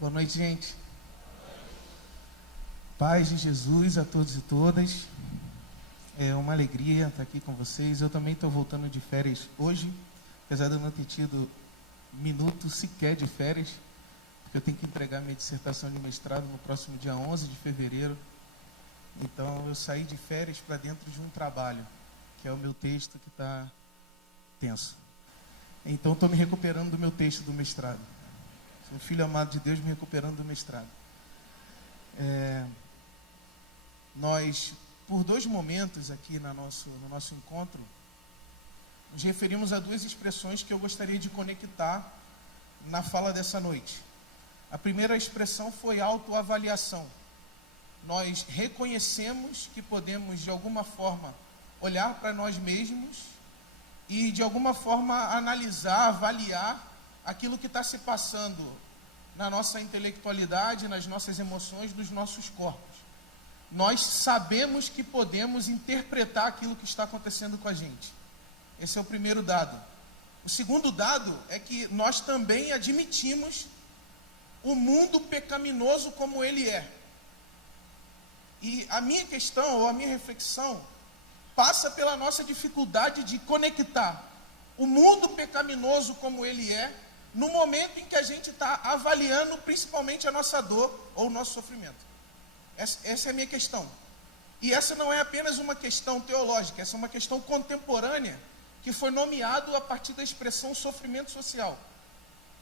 Boa noite, gente. Paz de Jesus a todos e todas. É uma alegria estar aqui com vocês. Eu também estou voltando de férias hoje, apesar de eu não ter tido minuto sequer de férias, porque eu tenho que entregar minha dissertação de mestrado no próximo dia 11 de fevereiro. Então, eu saí de férias para dentro de um trabalho, que é o meu texto que está tenso. Então, estou me recuperando do meu texto do mestrado. Sou um filho amado de Deus me recuperando do mestrado. Nós, por dois momentos aqui no nosso encontro, nos referimos a duas expressões que eu gostaria de conectar na fala dessa noite. A primeira expressão foi autoavaliação. Nós reconhecemos que podemos, de alguma forma, olhar para nós mesmos e, de alguma forma, analisar, avaliar aquilo que está se passando na nossa intelectualidade, nas nossas emoções, nos nossos corpos. Nós sabemos que podemos interpretar aquilo que está acontecendo com a gente. Esse é o primeiro dado. O segundo dado é que nós também admitimos o mundo pecaminoso como ele é. E a minha questão, ou a minha reflexão, passa pela nossa dificuldade de conectar o mundo pecaminoso como ele é, no momento em que a gente está avaliando principalmente a nossa dor ou o nosso sofrimento. Essa é a minha questão. E essa não é apenas uma questão teológica, essa é uma questão contemporânea que foi nomeado a partir da expressão sofrimento social,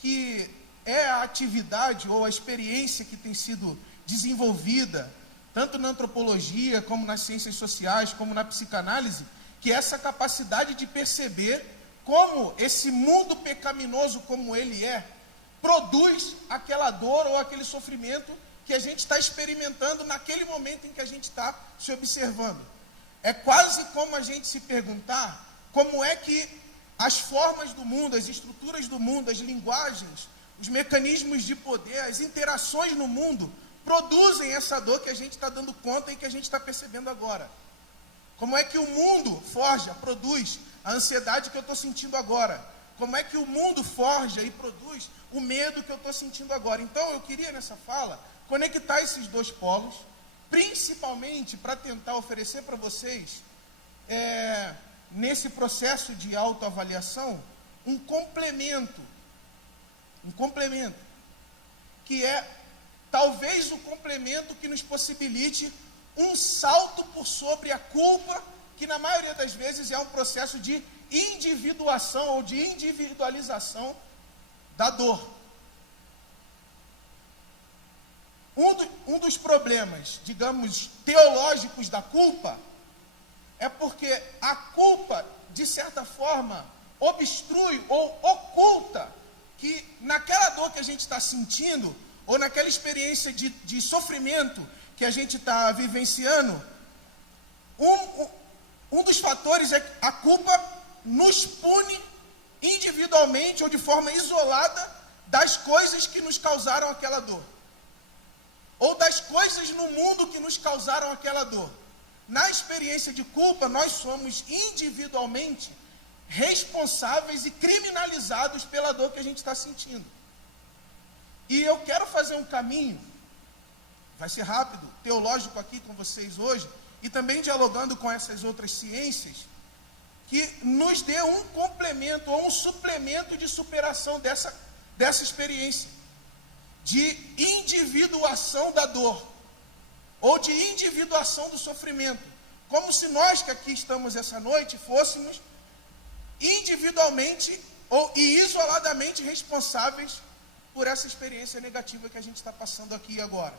que é a atividade ou a experiência que tem sido desenvolvida, tanto na antropologia, como nas ciências sociais, como na psicanálise, que é essa capacidade de perceber como esse mundo pecaminoso como ele é, produz aquela dor ou aquele sofrimento que a gente está experimentando naquele momento em que a gente está se observando. É quase como a gente se perguntar como é que as formas do mundo, as estruturas do mundo, as linguagens, os mecanismos de poder, as interações no mundo produzem essa dor que a gente está dando conta e que a gente está percebendo agora. Como é que o mundo forja, produz a ansiedade que eu estou sentindo agora? Como é que o mundo forja e produz o medo que eu estou sentindo agora? Então, eu queria nessa fala conectar esses dois polos, principalmente para tentar oferecer para vocês, nesse processo de autoavaliação, um complemento, que é talvez o complemento que nos possibilite um salto por sobre a culpa, que na maioria das vezes é um processo de individuação ou de individualização da dor. Um dos problemas, digamos, teológicos da culpa é porque a culpa, de certa forma, obstrui ou oculta que naquela dor que a gente está sentindo, ou naquela experiência de sofrimento que a gente está vivenciando, um dos fatores é que a culpa nos pune individualmente ou de forma isolada das coisas que nos causaram aquela dor. Ou das coisas no mundo que nos causaram aquela dor. Na experiência de culpa, nós somos individualmente responsáveis e criminalizados pela dor que a gente está sentindo. E eu quero fazer um caminho, vai ser rápido, teológico aqui com vocês hoje, e também dialogando com essas outras ciências, que nos dê um complemento ou um suplemento de superação dessa experiência, de individuação da dor, ou de individuação do sofrimento, como se nós que aqui estamos essa noite fôssemos individualmente e isoladamente responsáveis por essa experiência negativa que a gente está passando aqui e agora.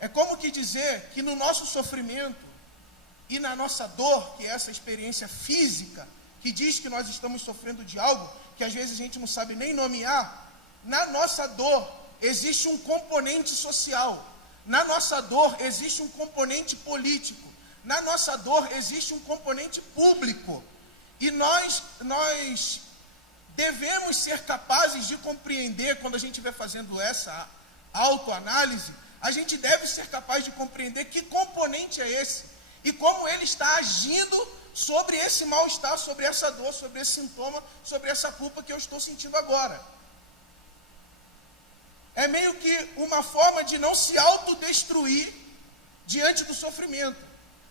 É como que dizer que no nosso sofrimento e na nossa dor, que é essa experiência física, que diz que nós estamos sofrendo de algo que às vezes a gente não sabe nem nomear, na nossa dor existe um componente social, na nossa dor existe um componente político, na nossa dor existe um componente público, e nós devemos ser capazes de compreender, quando a gente estiver fazendo essa autoanálise, a gente deve ser capaz de compreender que componente é esse, e como ele está agindo sobre esse mal-estar, sobre essa dor, sobre esse sintoma, sobre essa culpa que eu estou sentindo agora. é meio que uma forma de não se autodestruir diante do sofrimento,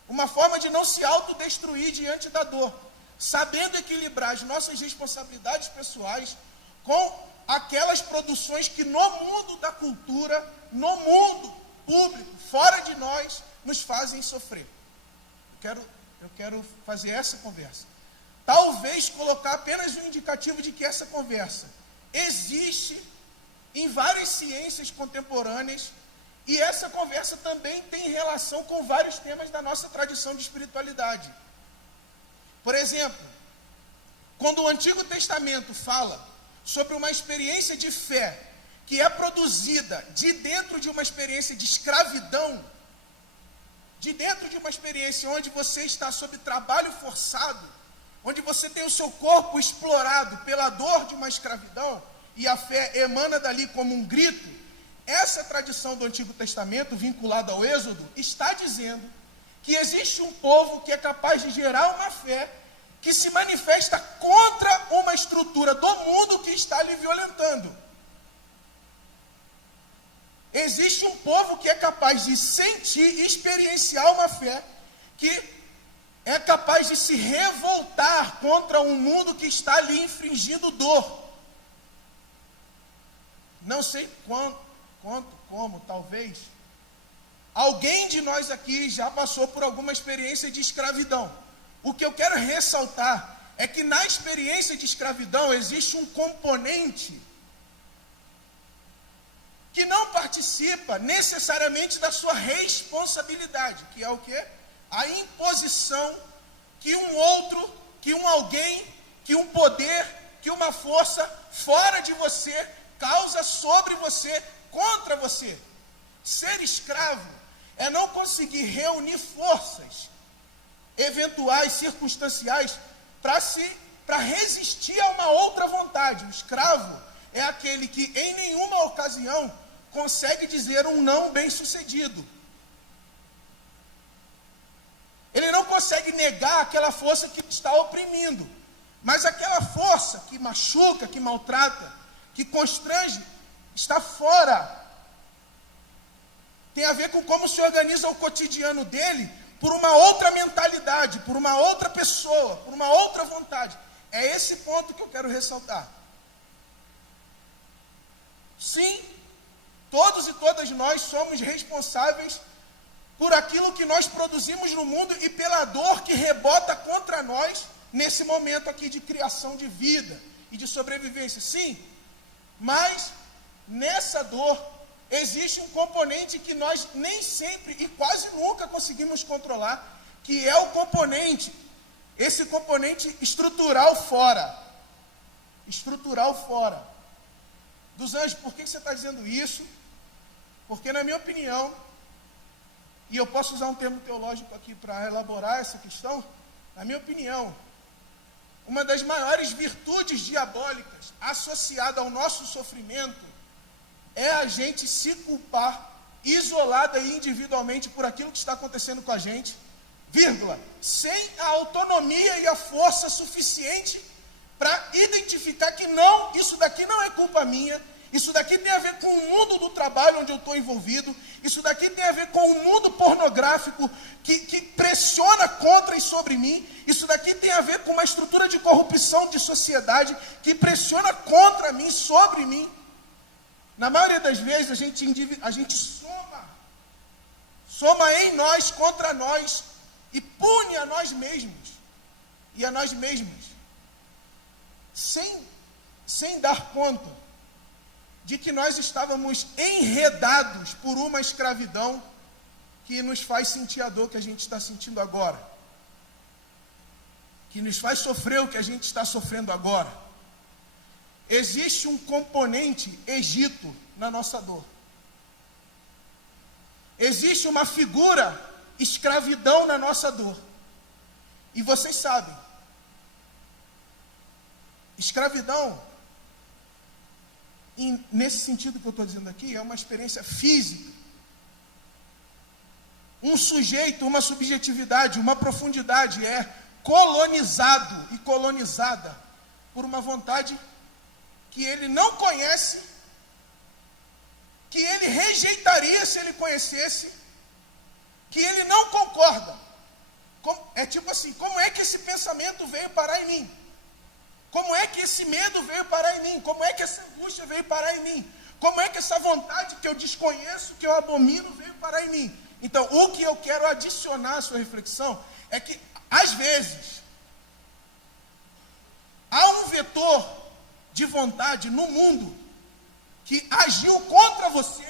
uma forma de não se autodestruir diante da dor, sabendo equilibrar as nossas responsabilidades pessoais com aquelas produções que no mundo da cultura, no mundo público, fora de nós, nos fazem sofrer. Eu quero fazer essa conversa. Talvez colocar apenas um indicativo de que essa conversa existe em várias ciências contemporâneas, e essa conversa também tem relação com vários temas da nossa tradição de espiritualidade. Por exemplo, quando o Antigo Testamento fala sobre uma experiência de fé que é produzida de dentro de uma experiência de escravidão, de dentro de uma experiência onde você está sob trabalho forçado, onde você tem o seu corpo explorado pela dor de uma escravidão, e a fé emana dali como um grito, essa tradição do Antigo Testamento, vinculada ao Êxodo, está dizendo que existe um povo que é capaz de gerar uma fé que se manifesta contra uma estrutura do mundo que está lhe violentando. Existe um povo que é capaz de sentir e experienciar uma fé que é capaz de se revoltar contra um mundo que está lhe infringindo dor. Não sei como, talvez, alguém de nós aqui já passou por alguma experiência de escravidão. O que eu quero ressaltar é que na experiência de escravidão existe um componente que não participa necessariamente da sua responsabilidade, que é o quê? A imposição que um outro, que um alguém, que um poder, que uma força fora de você causa sobre você, contra você. Ser escravo é não conseguir reunir forças eventuais, circunstanciais, para resistir a uma outra vontade. O escravo é aquele que em nenhuma ocasião consegue dizer um não bem-sucedido. Ele não consegue negar aquela força que está oprimindo, mas aquela força que machuca, que maltrata, que constrange, está fora. Tem a ver com como se organiza o cotidiano dele por uma outra mentalidade, por uma outra pessoa, por uma outra vontade. É esse ponto que eu quero ressaltar. Sim, todos e todas nós somos responsáveis por aquilo que nós produzimos no mundo e pela dor que rebota contra nós nesse momento aqui de criação de vida e de sobrevivência. Sim, mas nessa dor existe um componente que nós nem sempre e quase nunca conseguimos controlar, que é o componente, esse componente estrutural fora. Estrutural fora. Dos Anjos, por que você está dizendo isso? Porque, na minha opinião, e eu posso usar um termo teológico aqui para elaborar essa questão, na minha opinião, uma das maiores virtudes diabólicas associada ao nosso sofrimento é a gente se culpar isolada e individualmente por aquilo que está acontecendo com a gente, vírgula, sem a autonomia e a força suficiente para identificar que não, isso daqui não é culpa minha, isso daqui tem a ver com o mundo do trabalho onde eu estou envolvido, isso daqui tem a ver com o mundo pornográfico que pressiona contra e sobre mim, isso daqui tem a ver com uma estrutura de corrupção de sociedade que pressiona contra mim, sobre mim. Na maioria das vezes a gente soma em nós, contra nós, e pune a nós mesmos, e a nós mesmas, sem dar conta de que nós estávamos enredados por uma escravidão que nos faz sentir a dor que a gente está sentindo agora, que nos faz sofrer o que a gente está sofrendo agora. Existe um componente Egito na nossa dor. Existe uma figura escravidão na nossa dor. E vocês sabem, escravidão, nesse sentido que eu estou dizendo aqui, é uma experiência física. Um sujeito, uma subjetividade, uma profundidade é colonizado e colonizada por uma vontade que ele não conhece rejeitaria se ele conhecesse que ele não concorda. É tipo assim, como é que esse pensamento veio parar em mim? Como é que esse medo veio parar em mim? Como é que essa angústia veio parar em mim? Como é que essa vontade que eu desconheço, que eu abomino, veio parar em mim? Então, o que eu quero adicionar à sua reflexão é que, às vezes, há um vetor de vontade no mundo que agiu contra você,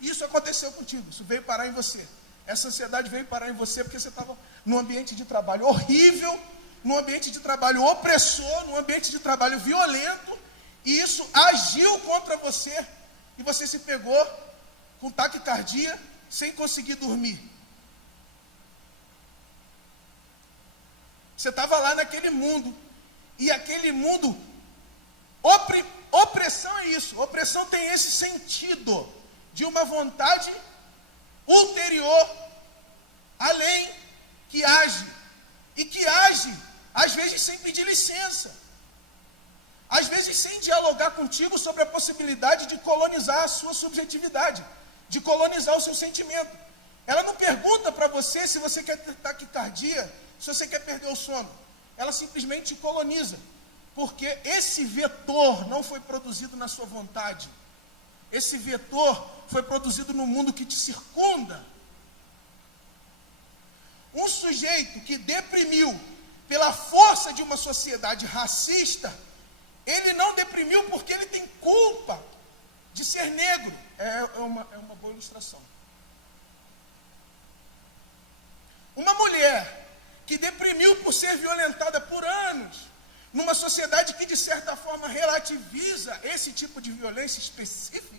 e isso aconteceu contigo, isso veio parar em você. Essa ansiedade veio parar em você porque você estava num ambiente de trabalho horrível, num ambiente de trabalho opressor, num ambiente de trabalho violento, e isso agiu contra você, e você se pegou com taquicardia, sem conseguir dormir. Você estava lá naquele mundo, e aquele mundo, opressão é isso, opressão tem esse sentido, de uma vontade ulterior, além, que age, e que age, às vezes sem pedir licença, às vezes sem dialogar contigo sobre a possibilidade de colonizar a sua subjetividade, de colonizar o seu sentimento. Ela não pergunta para você se você quer ter taquicardia, se você quer perder o sono. Ela simplesmente te coloniza, porque esse vetor não foi produzido na sua vontade. Esse vetor foi produzido no mundo que te circunda. Um sujeito que deprimiu pela força de uma sociedade racista, ele não deprimiu porque ele tem culpa de ser negro. É uma boa ilustração. Uma mulher que deprimiu por ser violentada por anos, numa sociedade que de certa forma relativiza esse tipo de violência específica,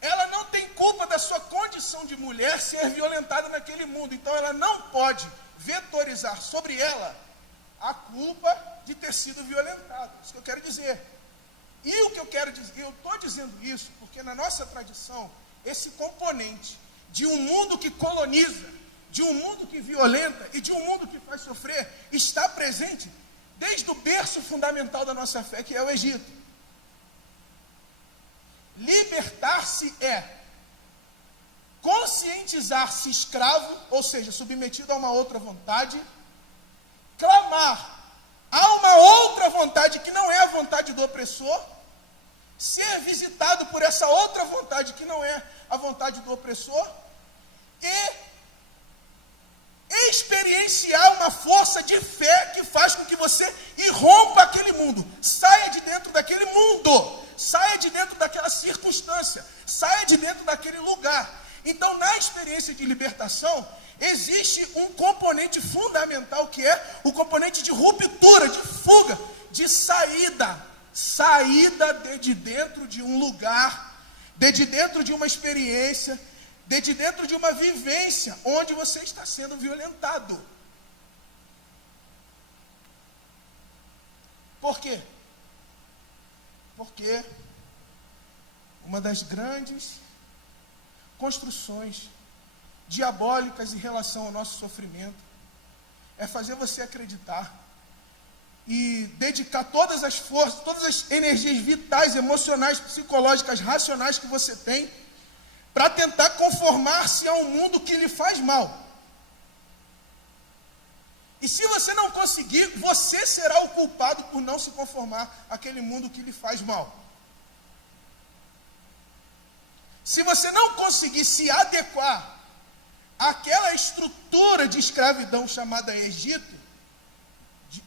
ela não tem culpa da sua condição de mulher ser violentada naquele mundo. Então ela não pode vetorizar sobre ela a culpa de ter sido violentada. Isso que eu quero dizer. E o que eu quero dizer, eu estou dizendo isso porque na nossa tradição, esse componente de um mundo que coloniza, de um mundo que violenta e de um mundo que faz sofrer, está presente desde o berço fundamental da nossa fé, que é o Egito. Libertar-se é conscientizar-se escravo, ou seja, submetido a uma outra vontade, clamar a uma outra vontade que não é a vontade do opressor, ser visitado por essa outra vontade que não é a vontade do opressor, e experienciar uma força de fé que faz com que você irrompa aquele mundo, saia de dentro daquele mundo, saia de dentro daquela circunstância, saia de dentro daquele lugar. Então, na experiência de libertação, existe um componente fundamental que é o componente de ruptura, de fuga, de saída de dentro de um lugar, de dentro de uma experiência, de dentro de uma vivência onde você está sendo violentado. Por quê? Porque uma das grandes construções diabólicas em relação ao nosso sofrimento é fazer você acreditar e dedicar todas as forças, todas as energias vitais, emocionais, psicológicas, racionais que você tem para tentar conformar-se a um mundo que lhe faz mal. E se você não conseguir, você será o culpado por não se conformar àquele mundo que lhe faz mal. Se você não conseguir se adequar àquela estrutura de escravidão chamada Egito,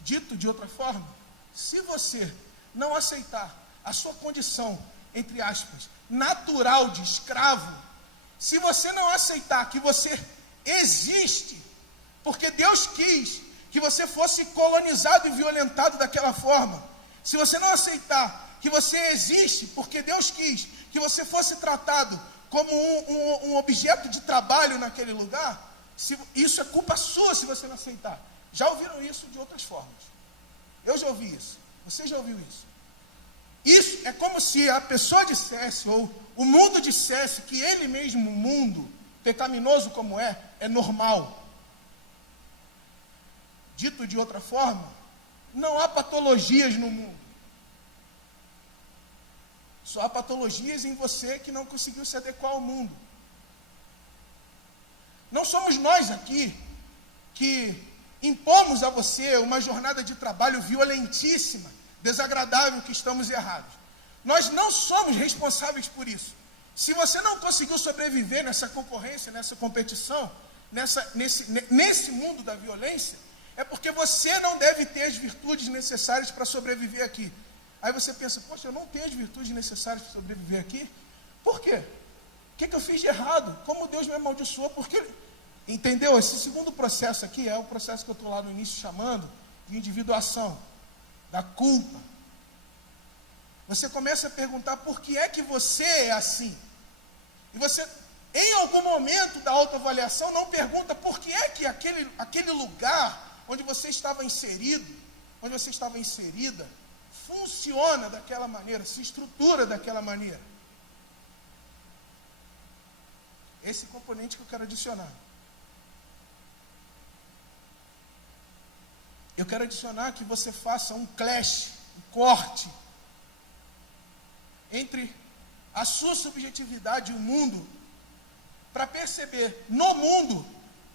dito de outra forma, se você não aceitar a sua condição, entre aspas, natural de escravo, se você não aceitar que você existe, porque Deus quis que você fosse colonizado e violentado daquela forma, se você não aceitar que você existe, porque Deus quis que você fosse tratado como um objeto de trabalho naquele lugar, isso é culpa sua se você não aceitar. Já ouviram isso de outras formas? Eu já ouvi isso. Você já ouviu isso? Isso é como se a pessoa dissesse, ou o mundo dissesse, que ele mesmo, o mundo, pecaminoso como é normal. Dito de outra forma, não há patologias no mundo. Só há patologias em você que não conseguiu se adequar ao mundo. Não somos nós aqui que impomos a você uma jornada de trabalho violentíssima, desagradável, que estamos errados. Nós não somos responsáveis por isso. Se você não conseguiu sobreviver nessa concorrência, nessa competição, nesse mundo da violência, é porque você não deve ter as virtudes necessárias para sobreviver aqui. Aí você pensa, poxa, eu não tenho as virtudes necessárias para sobreviver aqui? Por quê? O que eu fiz de errado? Como Deus me amaldiçoou? Porque, entendeu? Esse segundo processo aqui é o processo que eu estou lá no início chamando de individuação, da culpa. Você começa a perguntar por que é que você é assim. E você, em algum momento da autoavaliação, não pergunta por que é que aquele lugar onde você estava inserido, onde você estava inserida, funciona daquela maneira, se estrutura daquela maneira. Esse componente que eu quero adicionar. Eu quero adicionar que você faça um clash, um corte, entre a sua subjetividade e o mundo, para perceber no mundo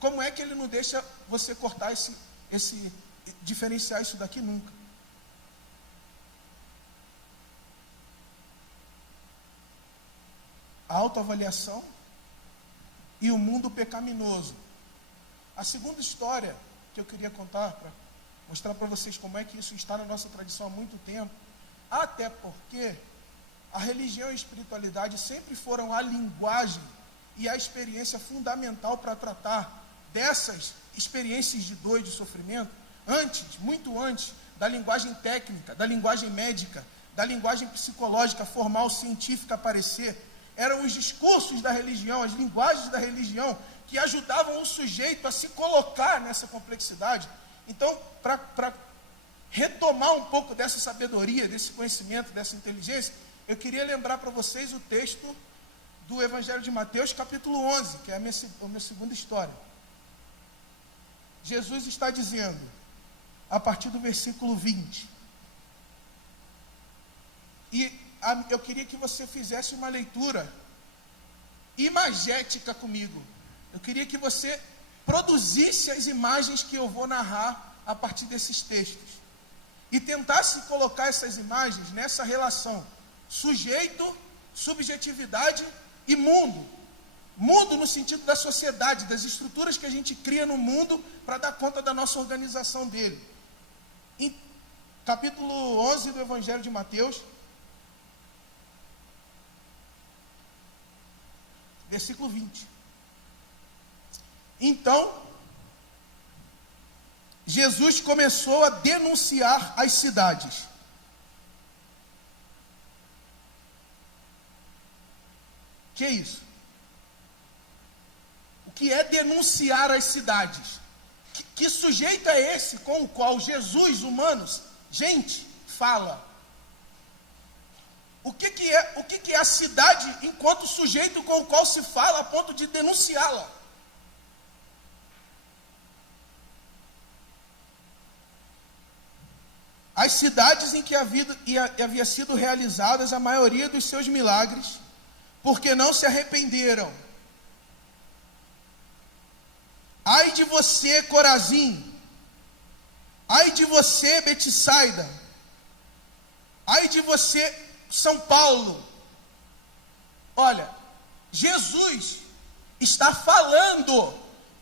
como é que ele não deixa você cortar diferenciar isso daqui nunca. A autoavaliação e o mundo pecaminoso. A segunda história que eu queria contar, para mostrar para vocês como é que isso está na nossa tradição há muito tempo, até porque a religião e a espiritualidade sempre foram a linguagem e a experiência fundamental para tratar dessas experiências de dor e de sofrimento, muito antes da linguagem técnica, da linguagem médica, da linguagem psicológica, formal, científica aparecer. Eram os discursos da religião, as linguagens da religião, que ajudavam o sujeito a se colocar nessa complexidade. Então, para retomar um pouco dessa sabedoria, desse conhecimento, dessa inteligência, eu queria lembrar para vocês o texto do Evangelho de Mateus, capítulo 11, que é a minha segunda história. Jesus está dizendo, a partir do versículo 20, e eu queria que você fizesse uma leitura imagética comigo. Eu queria que você produzisse as imagens que eu vou narrar a partir desses textos. E tentasse colocar essas imagens nessa relação sujeito, subjetividade e mundo. Mundo no sentido da sociedade, das estruturas que a gente cria no mundo para dar conta da nossa organização dele. Em capítulo 11 do Evangelho de Mateus, versículo 20. Então, Jesus começou a denunciar as cidades. Que é isso? O que é denunciar as cidades? Que sujeito é esse com o qual Jesus, humanos, gente, fala? O que é a cidade enquanto sujeito com o qual se fala a ponto de denunciá-la? As cidades em que havia sido realizadas a maioria dos seus milagres, porque não se arrependeram. Ai de você, Corazim! Ai de você, Betsaida! Ai de você, São Paulo! Olha, Jesus está falando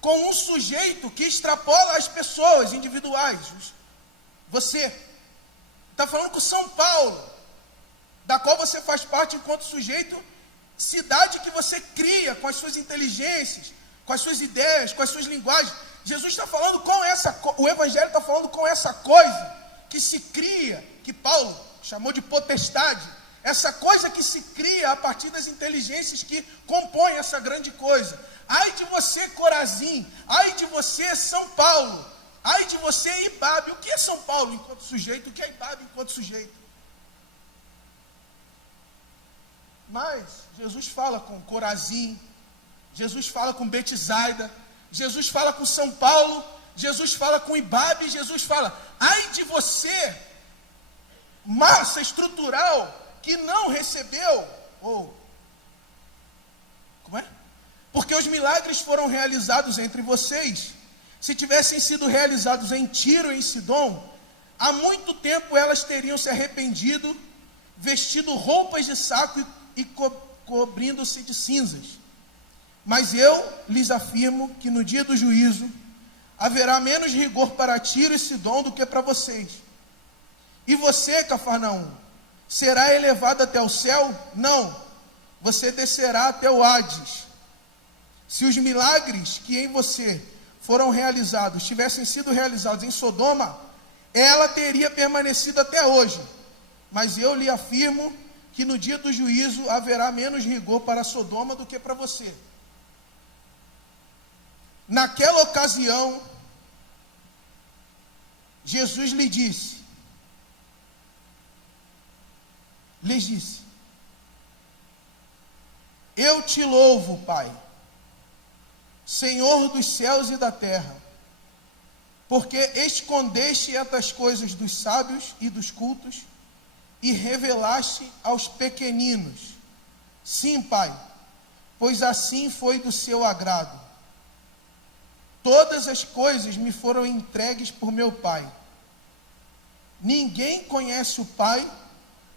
com um sujeito que extrapola as pessoas individuais. Você está falando com São Paulo, da qual você faz parte enquanto sujeito, cidade que você cria com as suas inteligências, com as suas ideias, com as suas linguagens. Jesus está falando o Evangelho está falando com essa coisa que se cria, que Paulo chamou de potestade, essa coisa que se cria a partir das inteligências que compõem essa grande coisa. Ai de você, Corazim! Ai de você, São Paulo! Ai de você, Ibabe! O que é São Paulo enquanto sujeito? O que é Ibabe enquanto sujeito? Mas Jesus fala com Corazim, Jesus fala com Betsaida, Jesus fala com São Paulo, Jesus fala com Ibabe, Jesus fala, ai de você, massa estrutural que não recebeu, porque os milagres foram realizados entre vocês. Se tivessem sido realizados em Tiro e em Sidom, há muito tempo elas teriam se arrependido, vestido roupas de saco e cobrindo-se de cinzas. Mas eu lhes afirmo que no dia do juízo haverá menos rigor para Tiro e Sidom do que para vocês. E você, Cafarnaum, será elevado até o céu? Não, você descerá até o Hades. Se os milagres que em você foram realizados tivessem sido realizados em Sodoma, ela teria permanecido até hoje. Mas eu lhe afirmo que no dia do juízo haverá menos rigor para Sodoma do que para você. Naquela ocasião, Jesus lhes disse, eu te louvo, Pai, Senhor dos céus e da terra, porque escondeste estas coisas dos sábios e dos cultos e revelaste aos pequeninos. Sim, Pai, pois assim foi do seu agrado. Todas as coisas me foram entregues por meu Pai. Ninguém conhece o Pai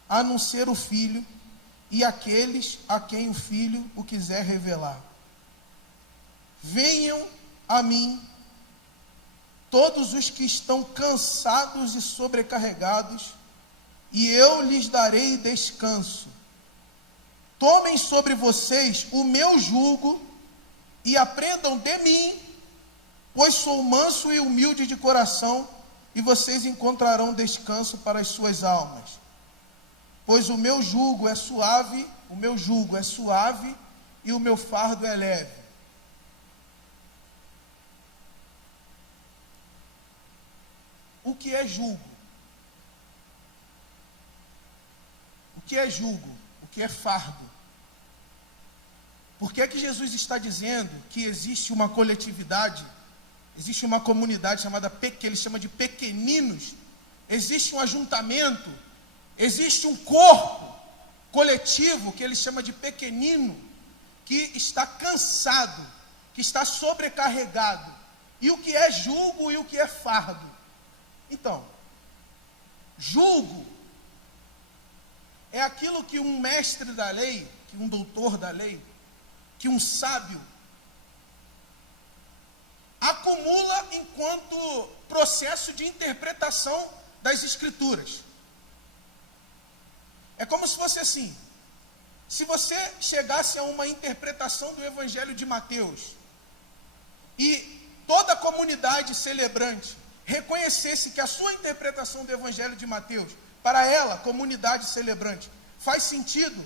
a não ser o Filho e aqueles a quem o Filho o quiser revelar. Venham a mim todos os que estão cansados e sobrecarregados, e eu lhes darei descanso. Tomem sobre vocês o meu jugo e aprendam de mim, pois sou manso e humilde de coração, e vocês encontrarão descanso para as suas almas. Pois o meu jugo é suave e o meu fardo é leve. O que é jugo? O que é jugo? O que é fardo? Por que é que Jesus está dizendo que existe uma coletividade, existe uma comunidade chamada, que ele chama de pequeninos, existe um ajuntamento, existe um corpo coletivo que ele chama de pequenino, que está cansado, que está sobrecarregado. E o que é jugo e o que é fardo? Então, jugo é aquilo que um mestre da lei, que um doutor da lei, que um sábio acumula enquanto processo de interpretação das escrituras. É como se fosse assim: se você chegasse a uma interpretação do Evangelho de Mateus e toda a comunidade celebrante reconhecesse que a sua interpretação do Evangelho de Mateus, para ela, comunidade celebrante, faz sentido,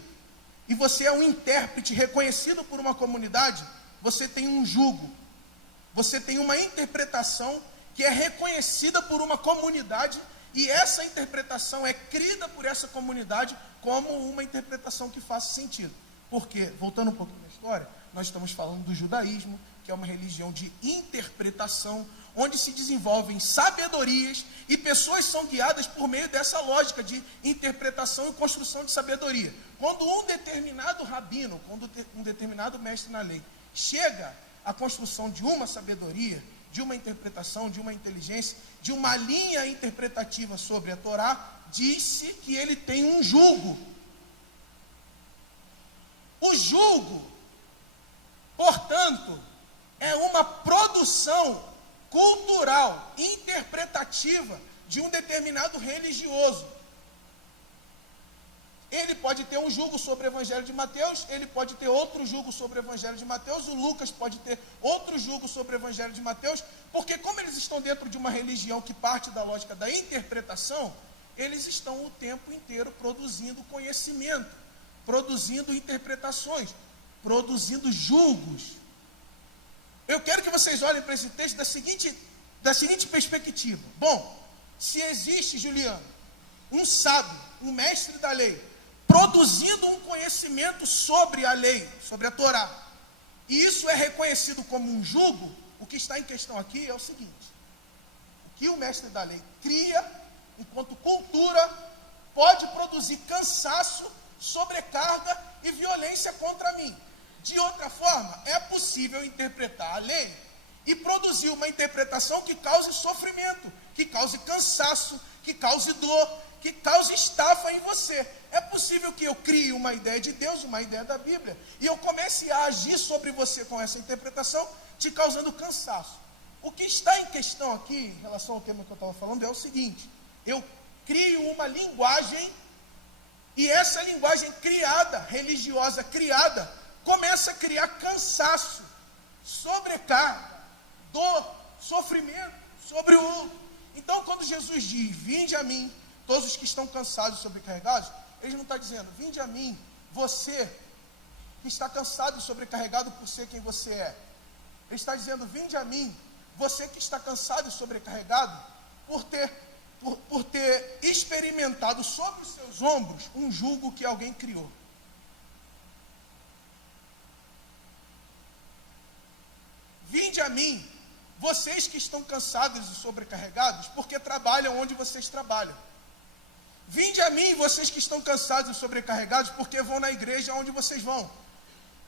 e você é um intérprete reconhecido por uma comunidade, você tem um jugo, você tem uma interpretação que é reconhecida por uma comunidade, e essa interpretação é crida por essa comunidade como uma interpretação que faça sentido. Porque, voltando um pouquinho na história, nós estamos falando do judaísmo, que é uma religião de interpretação, onde se desenvolvem sabedorias e pessoas são guiadas por meio dessa lógica de interpretação e construção de sabedoria. Quando um determinado rabino, quando um determinado mestre na lei chega à construção de uma sabedoria, de uma interpretação, de uma inteligência, de uma linha interpretativa sobre a Torá, disse que ele tem um jugo. O jugo, portanto, é uma produção cultural, interpretativa de um determinado religioso. Ele pode ter um jugo sobre o Evangelho de Mateus, ele pode ter outro jugo sobre o Evangelho de Mateus, o Lucas pode ter outro jugo sobre o Evangelho de Mateus, porque como eles estão dentro de uma religião que parte da lógica da interpretação, eles estão o tempo inteiro produzindo conhecimento, produzindo interpretações, produzindo julgos. Eu quero que vocês olhem para esse texto da seguinte perspectiva. Bom, se existe, Juliano, um sábio, um mestre da lei, produzindo um conhecimento sobre a lei, sobre a Torá, e isso é reconhecido como um jugo, o que está em questão aqui é o seguinte: o que o mestre da lei cria enquanto cultura pode produzir cansaço, sobrecarga e violência contra mim. De outra forma, é possível interpretar a lei e produzir uma interpretação que cause sofrimento, que cause cansaço, que cause dor, que cause estafa em você. É possível que eu crie uma ideia de Deus, uma ideia da Bíblia, e eu comece a agir sobre você com essa interpretação, te causando cansaço. O que está em questão aqui, em relação ao tema que eu estava falando, é o seguinte: eu crio uma linguagem, e essa linguagem criada, religiosa criada, começa a criar cansaço, sobrecarga, dor, sofrimento sobre o outro. Então, quando Jesus diz, vinde a mim, todos os que estão cansados e sobrecarregados, ele não está dizendo, vinde a mim, você que está cansado e sobrecarregado por ser quem você é. Ele está dizendo, vinde a mim, você que está cansado e sobrecarregado por ter experimentado sobre os seus ombros um jugo que alguém criou. Vinde a mim, vocês que estão cansados e sobrecarregados, porque trabalham onde vocês trabalham. Vinde a mim, vocês que estão cansados e sobrecarregados, porque vão na igreja onde vocês vão.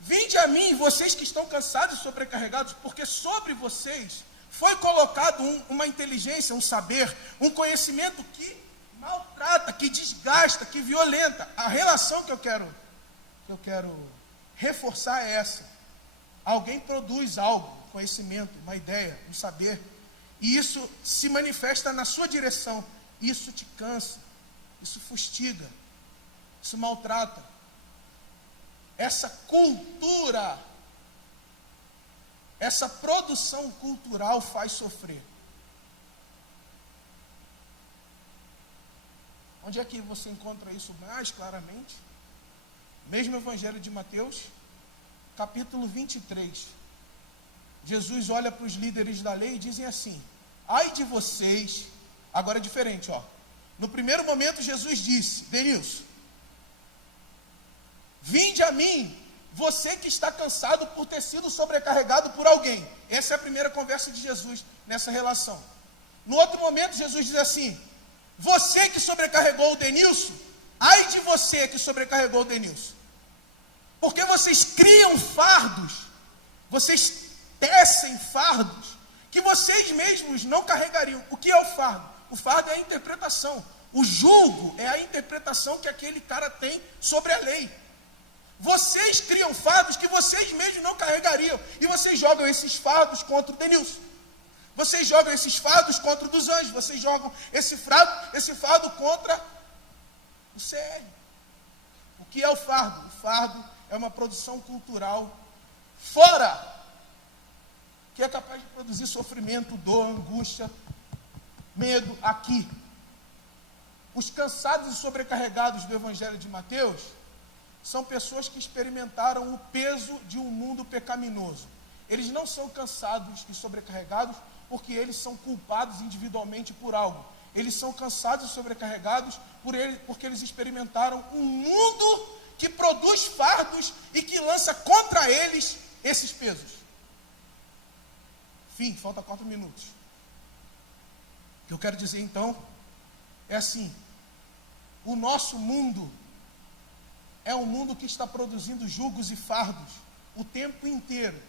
Vinde a mim, vocês que estão cansados e sobrecarregados, porque sobre vocês foi colocado uma inteligência, um saber, um conhecimento que maltrata, que desgasta, que violenta. A relação que eu quero reforçar é essa. Alguém produz algo, conhecimento, uma ideia, um saber, e isso se manifesta na sua direção. Isso te cansa, isso fustiga, isso maltrata. Essa cultura, essa produção cultural faz sofrer. Onde é que você encontra isso mais claramente? Mesmo Evangelho de Mateus, capítulo 23. Jesus olha para os líderes da lei e dizem assim, ai de vocês, agora é diferente, ó. No primeiro momento Jesus disse, Denilson, vinde a mim, você que está cansado por ter sido sobrecarregado por alguém. Essa é a primeira conversa de Jesus nessa relação. No outro momento Jesus diz assim, você que sobrecarregou o Denilson, ai de você que sobrecarregou o Denilson. Porque vocês criam fardos, vocês tecem fardos, que vocês mesmos não carregariam. O que é o fardo? O fardo é a interpretação. O julgo é a interpretação que aquele cara tem sobre a lei. Vocês criam fardos que vocês mesmos não carregariam. E vocês jogam esses fardos contra o Denilson. Vocês jogam esses fardos contra o dos anjos. Vocês jogam esse fardo contra o CL. O que é o fardo? O fardo é uma produção cultural fora, que é capaz de produzir sofrimento, dor, angústia, medo aqui. Os cansados e sobrecarregados do Evangelho de Mateus são pessoas que experimentaram o peso de um mundo pecaminoso. Eles não são cansados e sobrecarregados porque eles são culpados individualmente por algo. Eles são cansados e sobrecarregados porque eles experimentaram um mundo que produz fardos e que lança contra eles esses pesos. Fim, falta 4 minutos. O que eu quero dizer então é assim, o nosso mundo é um mundo que está produzindo julgos e fardos o tempo inteiro.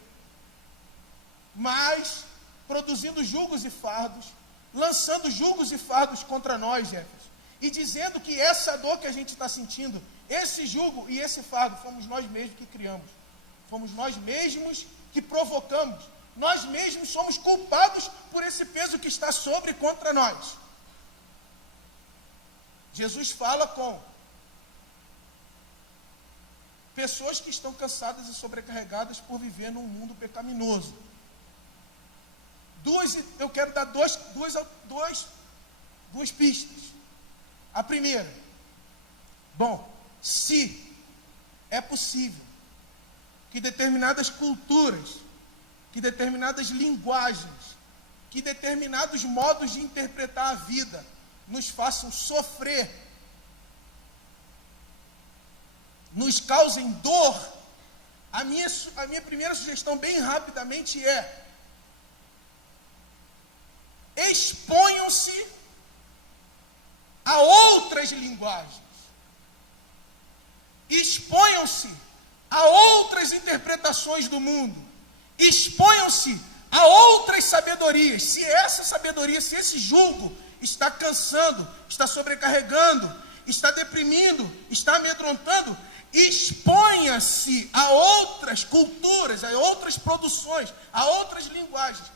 Mas, produzindo julgos e fardos, lançando julgos e fardos contra nós, Jefferson, e dizendo que essa dor que a gente está sentindo, esse julgo e esse fardo, fomos nós mesmos que criamos. Fomos nós mesmos que provocamos. Nós mesmos somos culpados por esse peso que está sobre e contra nós. Jesus fala com pessoas que estão cansadas e sobrecarregadas por viver num mundo pecaminoso. Eu quero dar duas pistas. A primeira, se é possível que determinadas culturas, que determinadas linguagens, que determinados modos de interpretar a vida nos façam sofrer, nos causem dor, a minha primeira sugestão, bem rapidamente, é: exponham-se a outras linguagens. Exponham-se a outras interpretações do mundo. Exponham-se a outras sabedorias. Se essa sabedoria, se esse julgo está cansando, está sobrecarregando, está deprimindo, está amedrontando, exponha-se a outras culturas, a outras produções, a outras linguagens.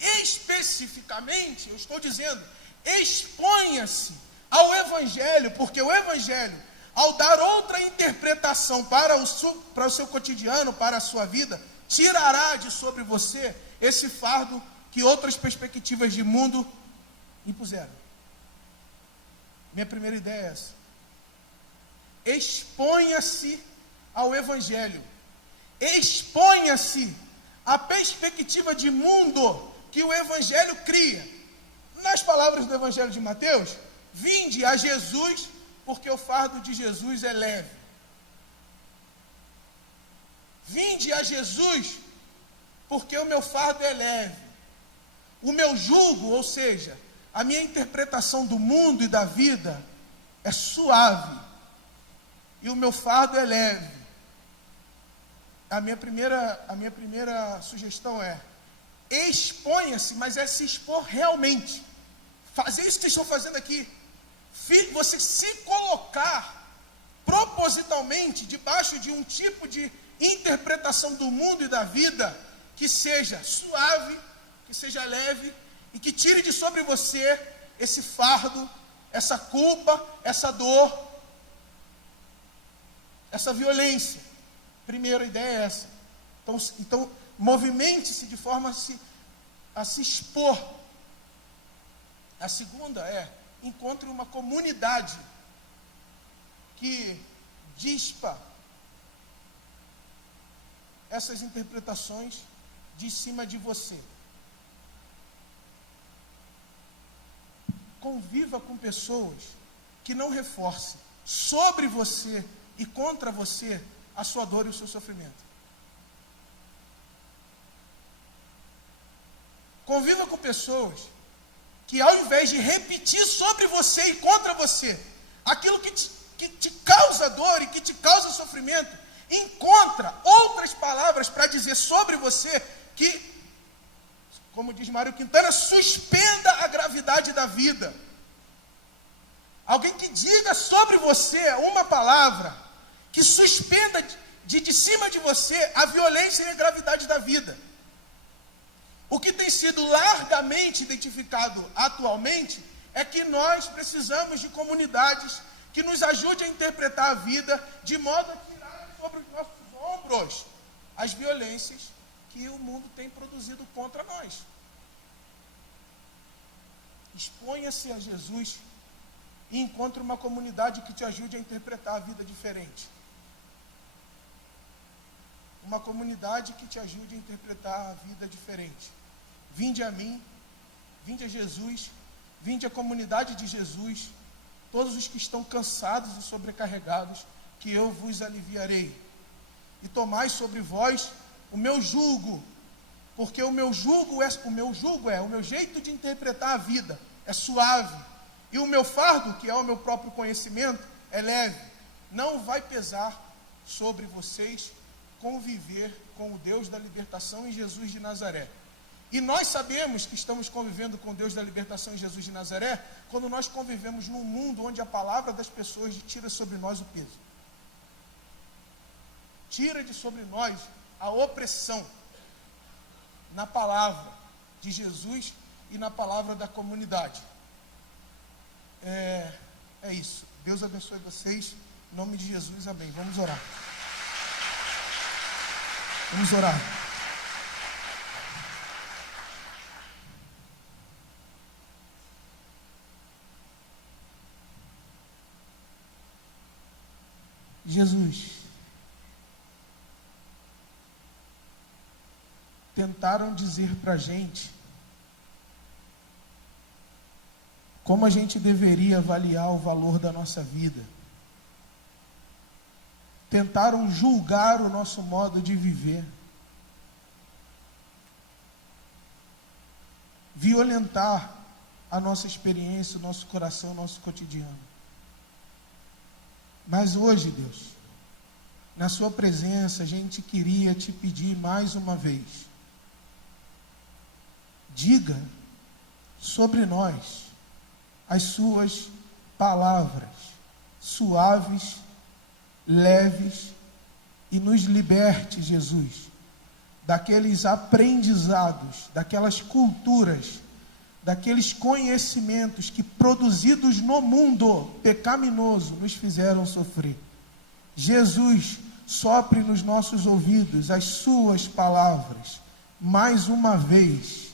Especificamente, eu estou dizendo, exponha-se ao Evangelho, porque o Evangelho, ao dar outra interpretação para o seu cotidiano, para a sua vida, tirará de sobre você esse fardo que outras perspectivas de mundo impuseram. Minha primeira ideia é essa. Exponha-se ao Evangelho. Exponha-se à perspectiva de mundo que o Evangelho cria. Nas palavras do Evangelho de Mateus, vinde a Jesus, porque o fardo de Jesus é leve. Vinde a Jesus, porque o meu fardo é leve. O meu jugo, ou seja, a minha interpretação do mundo e da vida é suave. E o meu fardo é leve. A minha primeira sugestão é: exponha-se, mas é se expor realmente. Fazer isso que vocês estão fazendo aqui. Você se colocar propositalmente debaixo de um tipo de interpretação do mundo e da vida que seja suave, que seja leve e que tire de sobre você esse fardo, essa culpa, essa dor, essa violência. Primeira ideia é essa. Então movimente-se de forma a se expor. A segunda é: encontre uma comunidade que dispa essas interpretações de cima de você. Conviva com pessoas que não reforcem sobre você e contra você a sua dor e o seu sofrimento. Conviva com pessoas que, ao invés de repetir sobre você e contra você aquilo que te causa dor e que te causa sofrimento, encontra outras palavras para dizer sobre você que, como diz Mário Quintana, suspenda a gravidade da vida. Alguém que diga sobre você uma palavra que suspenda de cima de você a violência e a gravidade da vida. O que tem sido largamente identificado atualmente é que nós precisamos de comunidades que nos ajudem a interpretar a vida de modo a tirar sobre os nossos ombros as violências que o mundo tem produzido contra nós. Exponha-se a Jesus e encontre uma comunidade que te ajude a interpretar a vida diferente. Uma comunidade que te ajude a interpretar a vida diferente. Vinde a mim, vinde a Jesus, vinde à comunidade de Jesus, todos os que estão cansados e sobrecarregados, que eu vos aliviarei. E tomai sobre vós o meu jugo, porque o meu jeito de interpretar a vida é suave, e o meu fardo, que é o meu próprio conhecimento, é leve. Não vai pesar sobre vocês conviver com o Deus da libertação em Jesus de Nazaré. E nós sabemos que estamos convivendo com Deus da libertação em Jesus de Nazaré quando nós convivemos num mundo onde a palavra das pessoas tira sobre nós o peso. Tira de sobre nós a opressão na palavra de Jesus e na palavra da comunidade. É isso. Deus abençoe vocês. Em nome de Jesus, amém. Vamos orar. Vamos orar. Jesus, tentaram dizer para a gente como a gente deveria avaliar o valor da nossa vida. Tentaram julgar o nosso modo de viver. Violentar a nossa experiência, o nosso coração, o nosso cotidiano. Mas hoje, Deus, na sua presença, a gente queria te pedir mais uma vez, diga sobre nós as suas palavras, suaves, leves, e nos liberte, Jesus, daqueles aprendizados, daquelas culturas, daqueles conhecimentos que, produzidos no mundo pecaminoso, nos fizeram sofrer. Jesus, sopre nos nossos ouvidos as suas palavras, mais uma vez,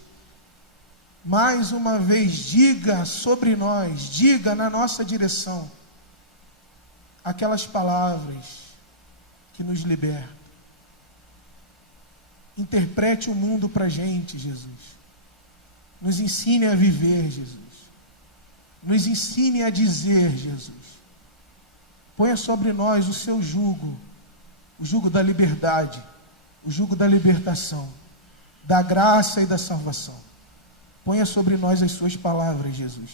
diga sobre nós, diga na nossa direção, aquelas palavras que nos libertam. Interprete o mundo para a gente, Jesus. Nos ensine a viver, Jesus. Nos ensine a dizer, Jesus. Ponha sobre nós o seu jugo, o jugo da liberdade, o jugo da libertação, da graça e da salvação. Ponha sobre nós as suas palavras, Jesus.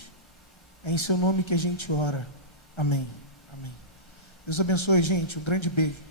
É em seu nome que a gente ora. Amém. Amém. Deus abençoe, gente. Um grande beijo.